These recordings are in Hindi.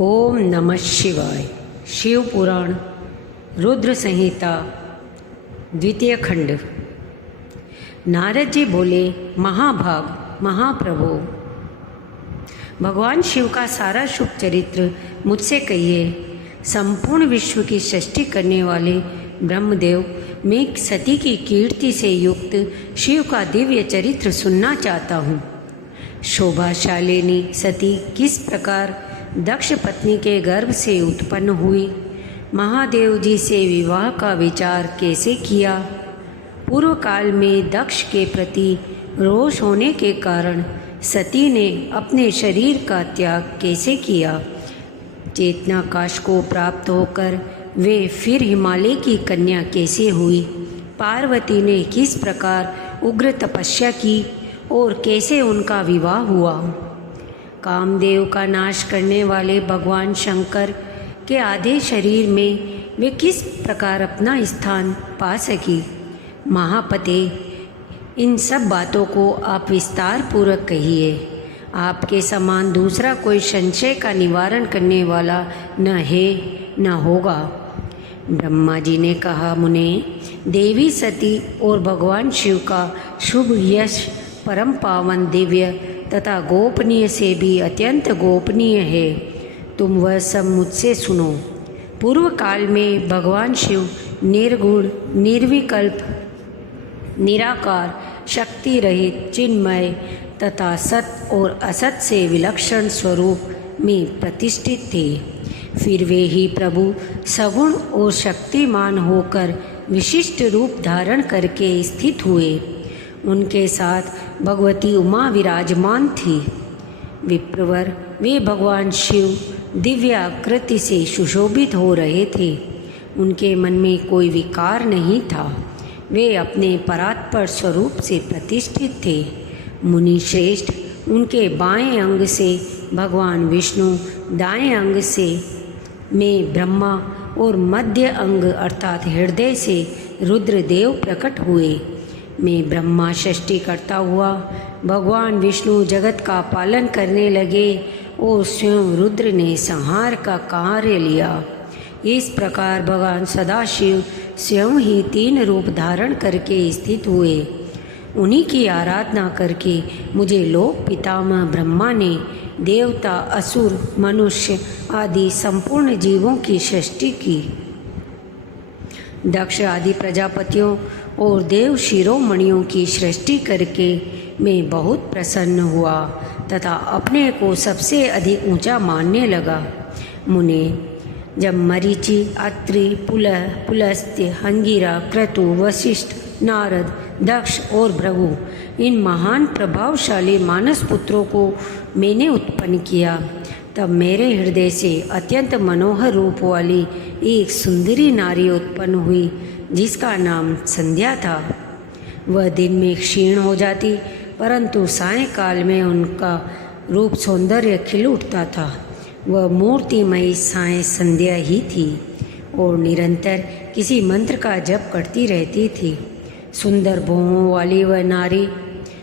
ओम नमः शिवाय। शिव पुराण रुद्र संहिता द्वितीय खंड। नारद जी बोले, महाभाग महाप्रभु, भगवान शिव का सारा शुभ चरित्र मुझसे कहिए। संपूर्ण विश्व की सृष्टि करने वाले ब्रह्मदेव, मैं सती की कीर्ति से युक्त शिव का दिव्य चरित्र सुनना चाहता हूँ। शोभाशालिनी सती किस प्रकार दक्ष पत्नी के गर्भ से उत्पन्न हुई, महादेव जी से विवाह का विचार कैसे किया, पूर्व काल में दक्ष के प्रति रोष होने के कारण सती ने अपने शरीर का त्याग कैसे किया, चेतनाकाश को प्राप्त होकर वे फिर हिमालय की कन्या कैसे हुई, पार्वती ने किस प्रकार उग्र तपस्या की और कैसे उनका विवाह हुआ, कामदेव का नाश करने वाले भगवान शंकर के आधे शरीर में वे किस प्रकार अपना स्थान पा सकी। महापते, इन सब बातों को आप विस्तार पूर्वक कहिए। आपके समान दूसरा कोई संशय का निवारण करने वाला न है न होगा। ब्रह्मा जी ने कहा, मुने, देवी सती और भगवान शिव का शुभ यश परम पावन दिव्य तथा गोपनीय से भी अत्यंत गोपनीय है। तुम वह सब मुझसे सुनो। पूर्व काल में भगवान शिव निर्गुण, निर्विकल्प, निराकार, शक्ति रहित, चिन्मय तथा सत और असत से विलक्षण स्वरूप में प्रतिष्ठित थे। फिर वे ही प्रभु सगुण और शक्तिमान होकर विशिष्ट रूप धारण करके स्थित हुए। उनके साथ भगवती उमा विराजमान थी। विप्रवर, वे भगवान शिव दिव्य आकृति से सुशोभित हो रहे थे। उनके मन में कोई विकार नहीं था। वे अपने परात्पर स्वरूप से प्रतिष्ठित थे। मुनि श्रेष्ठ, उनके बाएं अंग से भगवान विष्णु, दाएं अंग से में ब्रह्मा और मध्य अंग अर्थात हृदय से रुद्रदेव प्रकट हुए। मैं ब्रह्मा सृष्टि करता हुआ भगवान विष्णु जगत का पालन करने लगे और स्वयं रुद्र ने संहार का कार्य लिया। इस प्रकार भगवान सदाशिव स्वयं ही 3 रूप धारण करके स्थित हुए। उन्हीं की आराधना करके मुझे लोक पितामह ब्रह्मा ने देवता, असुर, मनुष्य आदि संपूर्ण जीवों की सृष्टि की। दक्ष आदि प्रजापतियों और देव शिरोमणियों की सृष्टि करके मैं बहुत प्रसन्न हुआ तथा अपने को सबसे अधिक ऊंचा मानने लगा। मुने, जब मरीचि, अत्रि, पुलस्त्य, अंगिरा, क्रतु, वशिष्ठ, नारद, दक्ष और भृगु, इन महान प्रभावशाली मानस पुत्रों को मैंने उत्पन्न किया, तब मेरे हृदय से अत्यंत मनोहर रूप वाली एक सुंदरी नारी उत्पन्न हुई, जिसका नाम संध्या था। वह दिन में क्षीण हो जाती, परंतु सायंकाल में उनका रूप सौंदर्य खिल उठता था। वह मूर्तिमयी साय संध्या ही थी और निरंतर किसी मंत्र का जप करती रहती थी। सुंदर भौहों वाली वह नारी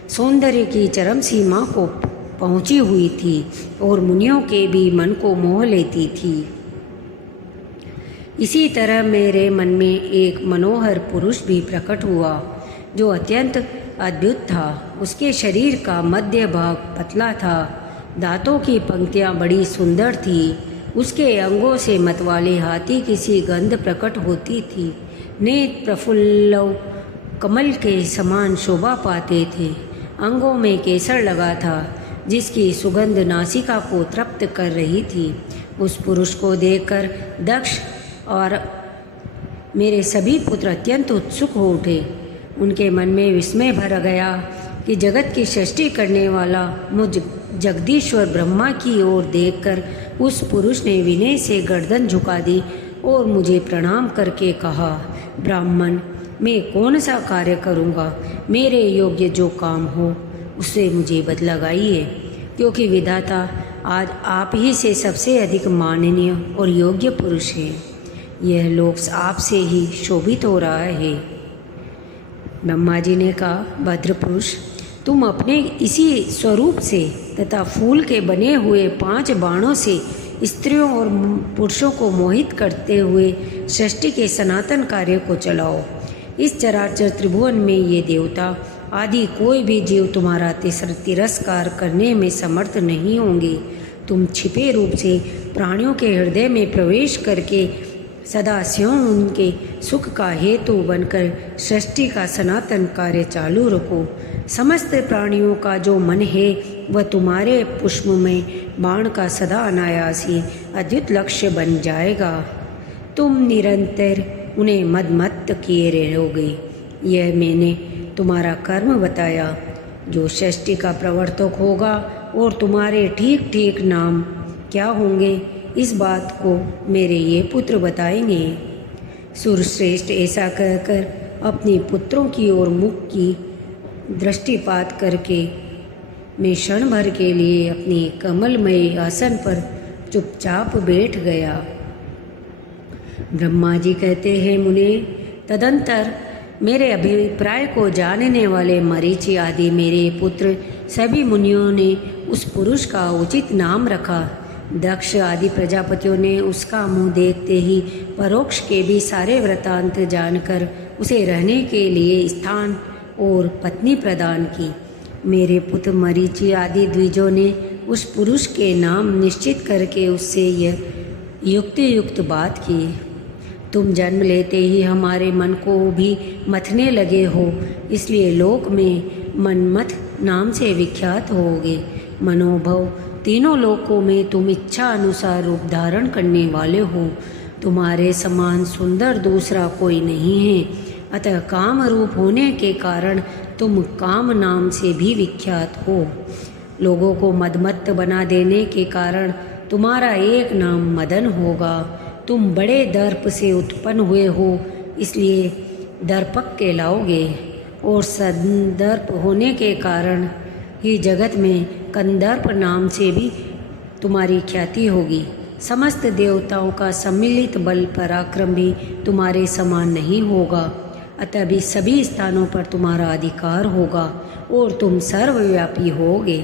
सौंदर्य की चरम सीमा को पहुंची हुई थी और मुनियों के भी मन को मोह लेती थी। इसी तरह मेरे मन में एक मनोहर पुरुष भी प्रकट हुआ, जो अत्यंत अद्भुत था। उसके शरीर का मध्य भाग पतला था, दांतों की पंक्तियां बड़ी सुंदर थी। उसके अंगों से मतवाले हाथी किसी गंध प्रकट होती थी। नेत्र प्रफुल्ल कमल के समान शोभा पाते थे। अंगों में केसर लगा था, जिसकी सुगंध नासिका को तृप्त कर रही थी। उस पुरुष को देखकर दक्ष और मेरे सभी पुत्र अत्यंत उत्सुक हो उठे। उनके मन में विस्मय भर गया कि जगत की सृष्टि करने वाला मुझ जगदीश्वर ब्रह्मा की ओर देखकर उस पुरुष ने विनय से गर्दन झुका दी और मुझे प्रणाम करके कहा, ब्राह्मण, मैं कौन सा कार्य करूँगा? मेरे योग्य जो काम हो उससे मुझे बतलाइए, क्योंकि विधाता आज आप ही से सबसे अधिक माननीय और योग्य पुरुष हैं। यह लोक आपसे ही शोभित हो रहा है। ब्रह्मा जी ने कहा, भद्रपुरुष, तुम अपने इसी स्वरूप से तथा फूल के बने हुए 5 बाणों से स्त्रियों और पुरुषों को मोहित करते हुए सृष्टि के सनातन कार्य को चलाओ। इस चराचर त्रिभुवन में ये देवता आदि कोई भी जीव तुम्हारा तिरस्कार करने में समर्थ नहीं होंगे। तुम छिपे रूप से प्राणियों के हृदय में प्रवेश करके सदा स्यों उनके सुख का हेतु बनकर सृष्टि का सनातन कार्य चालू रखो। समस्त प्राणियों का जो मन है वह तुम्हारे पुष्प में बाण का सदा अनायास ही अद्भुत लक्ष्य बन जाएगा। तुम निरंतर उन्हें मदमत्त किए रहोगे। यह मैंने तुम्हारा कर्म बताया। जो सृष्टि का प्रवर्तक होगा और तुम्हारे ठीक ठीक नाम क्या होंगे, इस बात को मेरे ये पुत्र बताएंगे। सुरश्रेष्ठ ऐसा कहकर अपने पुत्रों की ओर मुख की दृष्टिपात करके मैं क्षण भर के लिए अपने कमलमय आसन पर चुपचाप बैठ गया। ब्रह्मा जी कहते हैं, मुने, तदंतर मेरे अभिप्राय को जानने वाले मरीचि आदि मेरे पुत्र सभी मुनियों ने उस पुरुष का उचित नाम रखा। दक्ष आदि प्रजापतियों ने उसका मुंह देखते ही परोक्ष के भी सारे वृत्तांत जानकर उसे रहने के लिए स्थान और पत्नी प्रदान की। मेरे पुत्र मरीचि आदि द्विजों ने उस पुरुष के नाम निश्चित करके उससे यह युक्त बात की। तुम जन्म लेते ही हमारे मन को भी मथने लगे हो, इसलिए लोक में मनमथ नाम से विख्यात होगे। मनोभव तीनों लोकों में तुम इच्छा अनुसार रूप धारण करने वाले हो। तुम्हारे समान सुंदर दूसरा कोई नहीं है। अतः काम रूप होने के कारण तुम काम नाम से भी विख्यात हो। लोगों को मदमत्त बना देने के कारण तुम्हारा एक नाम मदन होगा। तुम बड़े दर्प से उत्पन्न हुए हो, इसलिए दर्पक कहलाओगे। और संदर्प होने के कारण ही जगत में कंदर्प नाम से भी तुम्हारी ख्याति होगी। समस्त देवताओं का सम्मिलित बल पराक्रम भी तुम्हारे समान नहीं होगा। अतः भी सभी स्थानों पर तुम्हारा अधिकार होगा और तुम सर्वव्यापी होगे।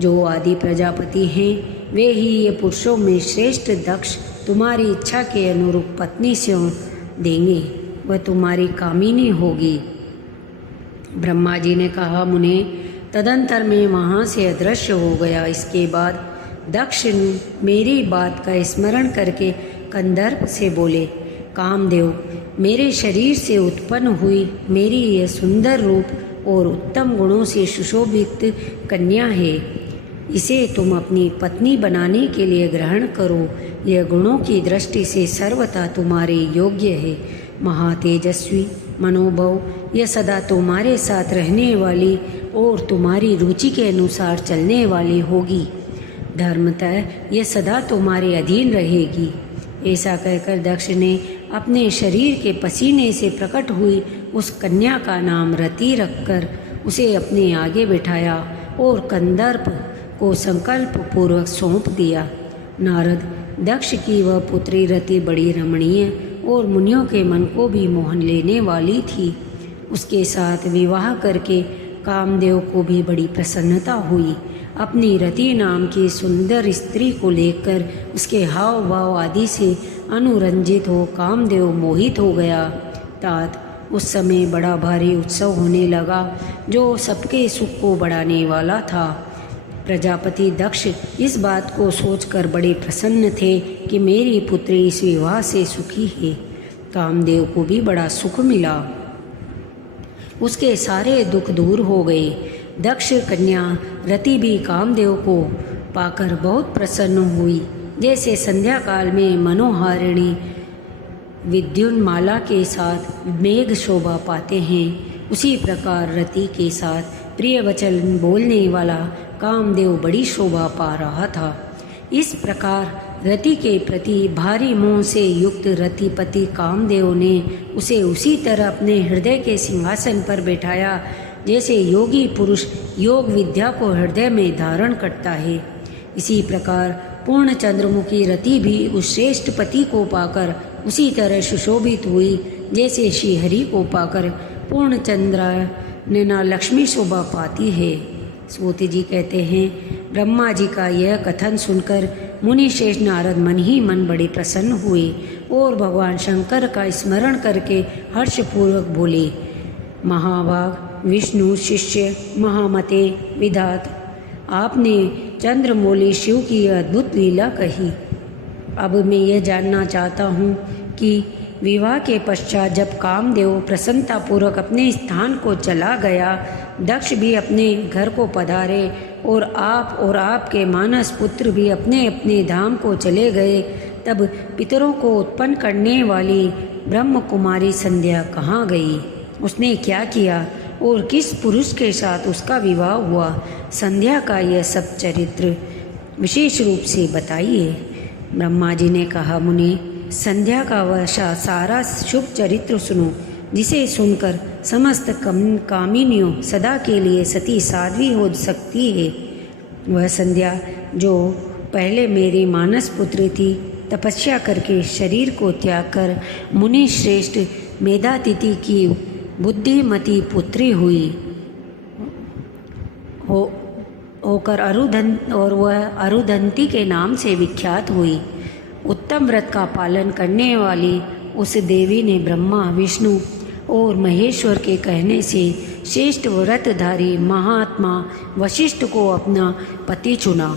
जो आदि प्रजापति हैं वे ही ये पुरुषों में श्रेष्ठ दक्ष तुम्हारी इच्छा के अनुरूप पत्नी से देंगे। वह तुम्हारी कामिनी होगी। ब्रह्मा जी ने कहा, मुने, तदंतर मैं वहाँ से अदृश्य हो गया। इसके बाद दक्ष मेरी बात का स्मरण करके कंदर्प से बोले, कामदेव, मेरे शरीर से उत्पन्न हुई मेरी यह सुंदर रूप और उत्तम गुणों से सुशोभित कन्या है। इसे तुम अपनी पत्नी बनाने के लिए ग्रहण करो। यह गुणों की दृष्टि से सर्वथा तुम्हारे योग्य है। महातेजस्वी, मनोभव, यह सदा तुम्हारे साथ रहने वाली और तुम्हारी रुचि के अनुसार चलने वाली होगी। धर्मतः यह सदा तुम्हारे अधीन रहेगी। ऐसा कहकर दक्ष ने अपने शरीर के पसीने से प्रकट हुई उस कन्या का नाम रति रखकर उसे अपने आगे बिठाया और कंदर्प को संकल्प पूर्वक सौंप दिया। नारद, दक्ष की वह पुत्री रति बड़ी रमणीय और मुनियों के मन को भी मोहन लेने वाली थी। उसके साथ विवाह करके कामदेव को भी बड़ी प्रसन्नता हुई। अपनी रति नाम की सुंदर स्त्री को लेकर उसके हाव भाव आदि से अनुरंजित हो कामदेव मोहित हो गया। तात उस समय बड़ा भारी उत्सव होने लगा जो सबके सुख को बढ़ाने वाला था। प्रजापति दक्ष इस बात को सोचकर बड़े प्रसन्न थे कि मेरी पुत्री इस विवाह से सुखी है। कामदेव को भी बड़ा सुख मिला। उसके सारे दुख दूर हो गए। दक्ष कन्या रति भी कामदेव को पाकर बहुत प्रसन्न हुई। जैसे संध्या काल में मनोहारिणी विद्युन्माला के साथ मेघ शोभा पाते हैं, उसी प्रकार रति के साथ प्रिय वचन बोलने वाला कामदेव बड़ी शोभा पा रहा था। इस प्रकार रति के प्रति भारी मोह से युक्त रतिपति कामदेव ने उसे उसी तरह अपने हृदय के सिंहासन पर बैठाया जैसे योगी पुरुष योग विद्या को हृदय में धारण करता है। इसी प्रकार पूर्ण चंद्रमुखी रति भी उस श्रेष्ठ पति को पाकर उसी तरह सुशोभित हुई जैसे श्रीहरि को पाकर पूर्ण चंद्रायना लक्ष्मी शोभा पाती है। सूत जी कहते हैं, ब्रह्मा जी का यह कथन सुनकर मुनि श्रेष्ठ नारद मन ही मन बड़े प्रसन्न हुए और भगवान शंकर का स्मरण करके हर्षपूर्वक बोले, महाभाग विष्णु शिष्य महामते विधात, आपने चंद्रमौली शिव की यह अद्भुत लीला कही। अब मैं यह जानना चाहता हूँ कि विवाह के पश्चात जब कामदेव प्रसन्नतापूर्वक अपने स्थान को चला गया, दक्ष भी अपने घर को पधारे और आप और आपके मानस पुत्र भी अपने अपने धाम को चले गए, तब पितरों को उत्पन्न करने वाली ब्रह्म कुमारी संध्या कहाँ गई? उसने क्या किया और किस पुरुष के साथ उसका विवाह हुआ? संध्या का यह सब चरित्र विशेष रूप से बताइए। ब्रह्मा जी ने कहा, मुनि, संध्या का वह सारा शुभ चरित्र सुनो, जिसे सुनकर समस्त कामिनियों सदा के लिए सती साध्वी हो सकती है। वह संध्या जो पहले मेरी मानस पुत्री थी, तपस्या करके शरीर को त्याग कर मुनि श्रेष्ठ मेधातिथि की बुद्धिमती पुत्री हुई होकर वह अरुधंती के नाम से विख्यात हुई। उत्तम व्रत का पालन करने वाली उस देवी ने ब्रह्मा विष्णु और महेश्वर के कहने से श्रेष्ठ व्रतधारी महात्मा वशिष्ठ को अपना पति चुना।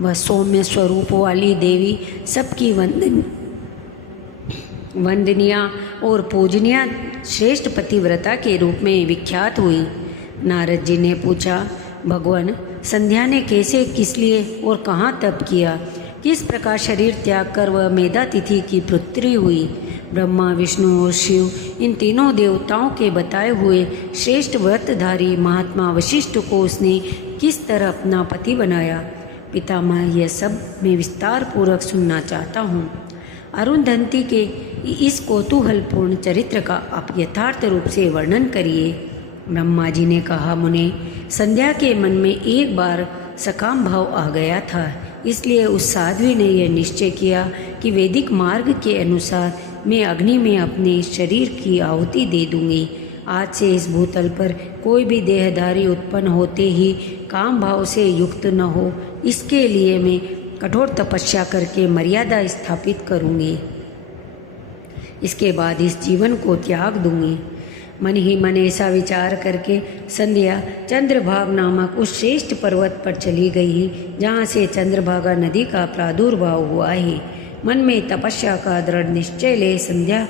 वह सौम्य स्वरूप वाली देवी सबकी वंदनीय और पूजनीय श्रेष्ठ पतिव्रता के रूप में विख्यात हुई। नारद जी ने पूछा, भगवान, संध्या ने कैसे, किस लिए और कहाँ तप किया? किस प्रकार शरीर त्याग कर वह मेधातिथि की पुत्री हुई? ब्रह्मा विष्णु और शिव इन तीनों देवताओं के बताए हुए श्रेष्ठ व्रतधारी महात्मा वशिष्ठ को उसने किस तरह अपना पति बनाया? पितामह, यह सब मैं विस्तार पूर्वक सुनना चाहता हूँ। अरुंधति के इस कौतूहलपूर्ण चरित्र का आप यथार्थ रूप से वर्णन करिए। ब्रह्मा जी ने कहा, मुने, संध्या के मन में एक बार सकाम भाव आ गया था, इसलिए उस साध्वी ने यह निश्चय किया कि वैदिक मार्ग के अनुसार मैं अग्नि में अपने शरीर की आहुति दे दूंगी। आज से इस भूतल पर कोई भी देहधारी उत्पन्न होते ही काम भाव से युक्त न हो, इसके लिए मैं कठोर तपस्या करके मर्यादा स्थापित करूंगी। इसके बाद इस जीवन को त्याग दूंगी। मन ही मन ऐसा विचार करके संध्या चंद्रभाग नामक उस श्रेष्ठ पर्वत पर चली गई, जहाँ से चंद्रभागा नदी का प्रादुर्भाव हुआ है। मन में तपस्या का दृढ़ निश्चय ले संध्या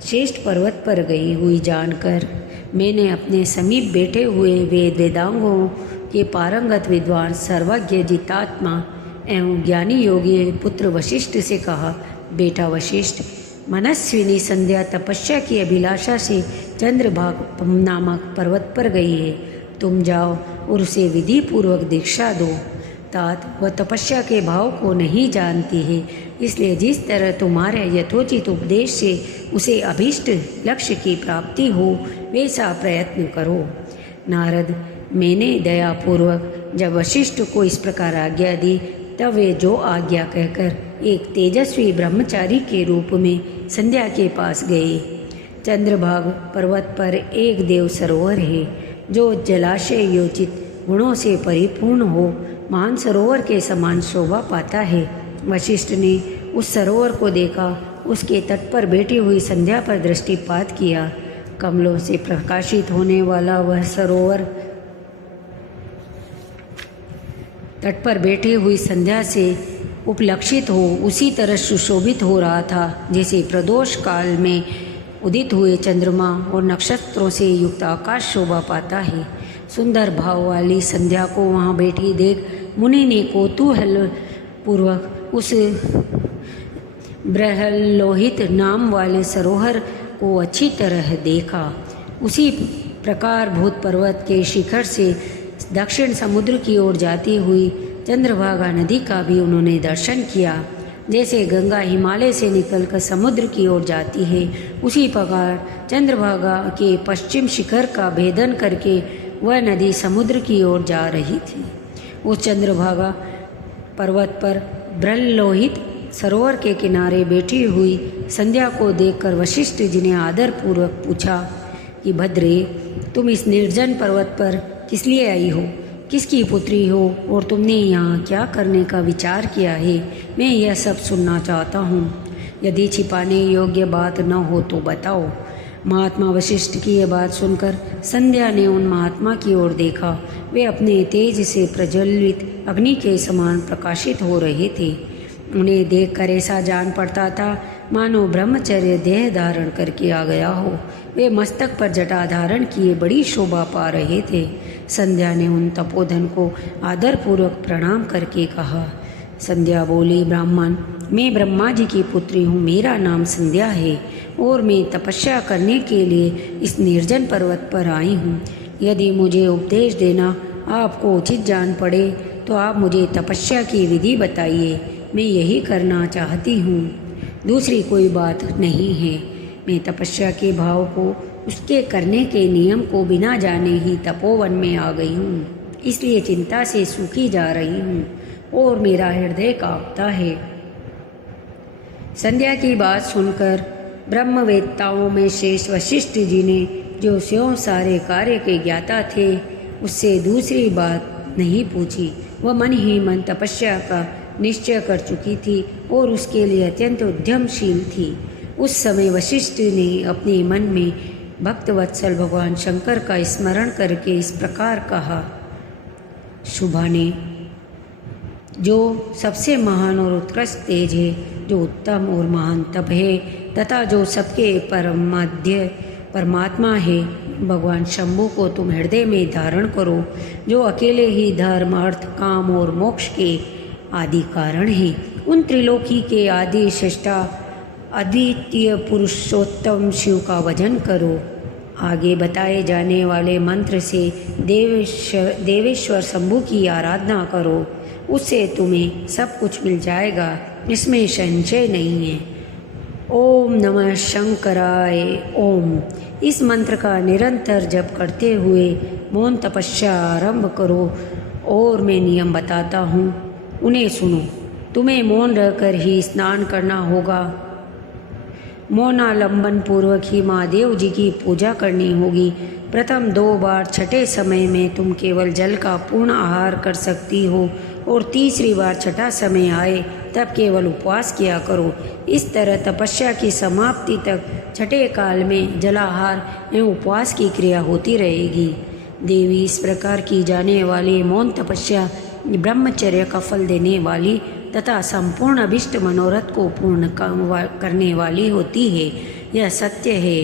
श्रेष्ठ पर्वत पर गई हुई जानकर मैंने अपने समीप बैठे हुए वेदांगों के पारंगत विद्वान सर्वज्ञ जितात्मा एवं ज्ञानी योगी पुत्र वशिष्ठ से कहा, बेटा वशिष्ठ, मनस्विनी संध्या तपस्या की अभिलाषा से चंद्रभाग नामक पर्वत पर गई है। तुम जाओ और उसे विधि पूर्वक दीक्षा दो। तात, वह तपस्या के भाव को नहीं जानती है, इसलिए जिस तरह तुम्हारे यथोचित उपदेश से उसे अभीष्ट लक्ष्य की प्राप्ति हो, वैसा प्रयत्न करो। नारद, मैंने दयापूर्वक जब वशिष्ठ को इस प्रकार आज्ञा दी, तब वे जो आज्ञा कहकर एक तेजस्वी ब्रह्मचारी के रूप में संध्या के पास गए। चंद्रभाग पर्वत पर एक देव सरोवर है, जो जलाशय योचित गुणों से परिपूर्ण हो महान सरोवर के समान शोभा पाता है। वशिष्ठ ने उस सरोवर को देखा, उसके तट पर बैठी हुई संध्या पर दृष्टिपात किया। कमलों से प्रकाशित होने वाला वह सरोवर तट पर बैठी हुई संध्या से उपलक्षित हो उसी तरह सुशोभित हो रहा था, जैसे प्रदोष काल में उदित हुए चंद्रमा और नक्षत्रों से युक्त आकाश शोभा पाता है। सुंदर भाव वाली संध्या को वहाँ बैठी देख मुनि ने कौतूहल पूर्वक उस बृहल्लोहित नाम वाले सरोवर को अच्छी तरह देखा। उसी प्रकार भूत पर्वत के शिखर से दक्षिण समुद्र की ओर जाती हुई चंद्रभागा नदी का भी उन्होंने दर्शन किया। जैसे गंगा हिमालय से निकलकर समुद्र की ओर जाती है, उसी प्रकार चंद्रभागा के पश्चिम शिखर का भेदन करके वह नदी समुद्र की ओर जा रही थी। उस चंद्रभागा पर्वत पर ब्रह्मलोहित सरोवर के किनारे बैठी हुई संध्या को देखकर वशिष्ठ जी ने आदरपूर्वक पूछा कि भद्रे, तुम इस निर्जन पर्वत पर किस लिए आई हो? किसकी पुत्री हो और तुमने यहाँ क्या करने का विचार किया है, मैं यह सब सुनना चाहता हूँ। यदि छिपाने योग्य बात न हो तो बताओ। महात्मा वशिष्ठ की यह बात सुनकर संध्या ने उन महात्मा की ओर देखा। वे अपने तेज से प्रज्वलित अग्नि के समान प्रकाशित हो रहे थे। उन्हें देखकर ऐसा जान पड़ता था मानो ब्रह्मचर्य देह धारण करके आ गया हो। वे मस्तक पर जटा धारण किए बड़ी शोभा पा रहे थे। संध्या ने उन तपोधन को आदरपूर्वक प्रणाम करके कहा। संध्या बोली, ब्राह्मण, मैं ब्रह्मा जी की पुत्री हूँ। मेरा नाम संध्या है और मैं तपस्या करने के लिए इस निर्जन पर्वत पर आई हूँ। यदि मुझे उपदेश देना आपको उचित जान पड़े तो आप मुझे तपस्या की विधि बताइए। मैं यही करना चाहती हूँ, दूसरी कोई बात नहीं है। मैं तपस्या के भाव को, उसके करने के नियम को बिना जाने ही तपोवन में आ गई हूँ, इसलिए चिंता से सूखी जा रही हूँ और मेरा हृदय कांपता है। संध्या की बात सुनकर ब्रह्मवेत्ताओं में श्रेष्ठ वशिष्ठ जी ने, जो स्वयं सारे कार्य के ज्ञाता थे, उससे दूसरी बात नहीं पूछी। वह मन ही मन तपस्या का निश्चय कर चुकी थी और उसके लिए अत्यंत उद्यमशील थी। उस समय वशिष्ठ ने अपने मन में भक्तवत्सल भगवान शंकर का स्मरण करके इस प्रकार कहा। शुभाने, जो सबसे महान और उत्कृष्ट तेज है, जो उत्तम और महान तप है तथा जो सबके परमाध्य परमात्मा है, भगवान शंभु को तुम हृदय में धारण करो, जो अकेले ही धर्म, अर्थ, काम और मोक्ष के आदि कारण है। उन त्रिलोकी के आदि श्रेष्ठा अद्वितीय पुरुषोत्तम शिव का भजन करो। आगे बताए जाने वाले मंत्र से देवेश्वर शंभु की आराधना करो, उससे तुम्हें सब कुछ मिल जाएगा, इसमें संशय नहीं है। ओम नमः शंकराय ओम। इस मंत्र का निरंतर जप करते हुए मौन तपस्या आरंभ करो और मैं नियम बताता हूँ, उन्हें सुनो। तुम्हें मौन रहकर ही स्नान करना होगा। मौनालंबन पूर्वक ही महादेव जी की पूजा करनी होगी। प्रथम 2 बार छठे समय में तुम केवल जल का पूर्ण आहार कर सकती हो और तीसरी बार छठा समय आए तब केवल उपवास किया करो। इस तरह तपस्या की समाप्ति तक छठे काल में जलाहार एवं उपवास की क्रिया होती रहेगी। देवी, इस प्रकार की जाने वाली मौन तपस्या ब्रह्मचर्य का फल देने वाली तथा संपूर्ण अभिष्ट मनोरथ को पूर्ण करने वाली होती है। यह सत्य है,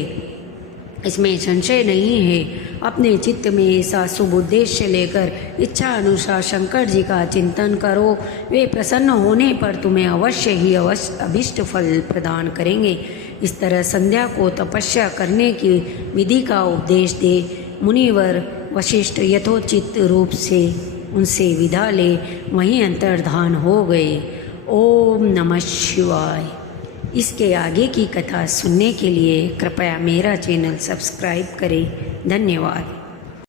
इसमें संशय नहीं है। अपने चित्त में ऐसा शुभ उद्देश्य लेकर इच्छा अनुसार शंकर जी का चिंतन करो। वे प्रसन्न होने पर तुम्हें अवश्य अभिष्ट फल प्रदान करेंगे। इस तरह संध्या को तपस्या करने की विधि का उपदेश दे मुनिवर वशिष्ठ यथोचित रूप से उनसे विदा ले वहीं अंतर्धान हो गए। ओम नमः शिवाय। इसके आगे की कथा सुनने के लिए कृपया मेरा चैनल सब्सक्राइब करें। धन्यवाद।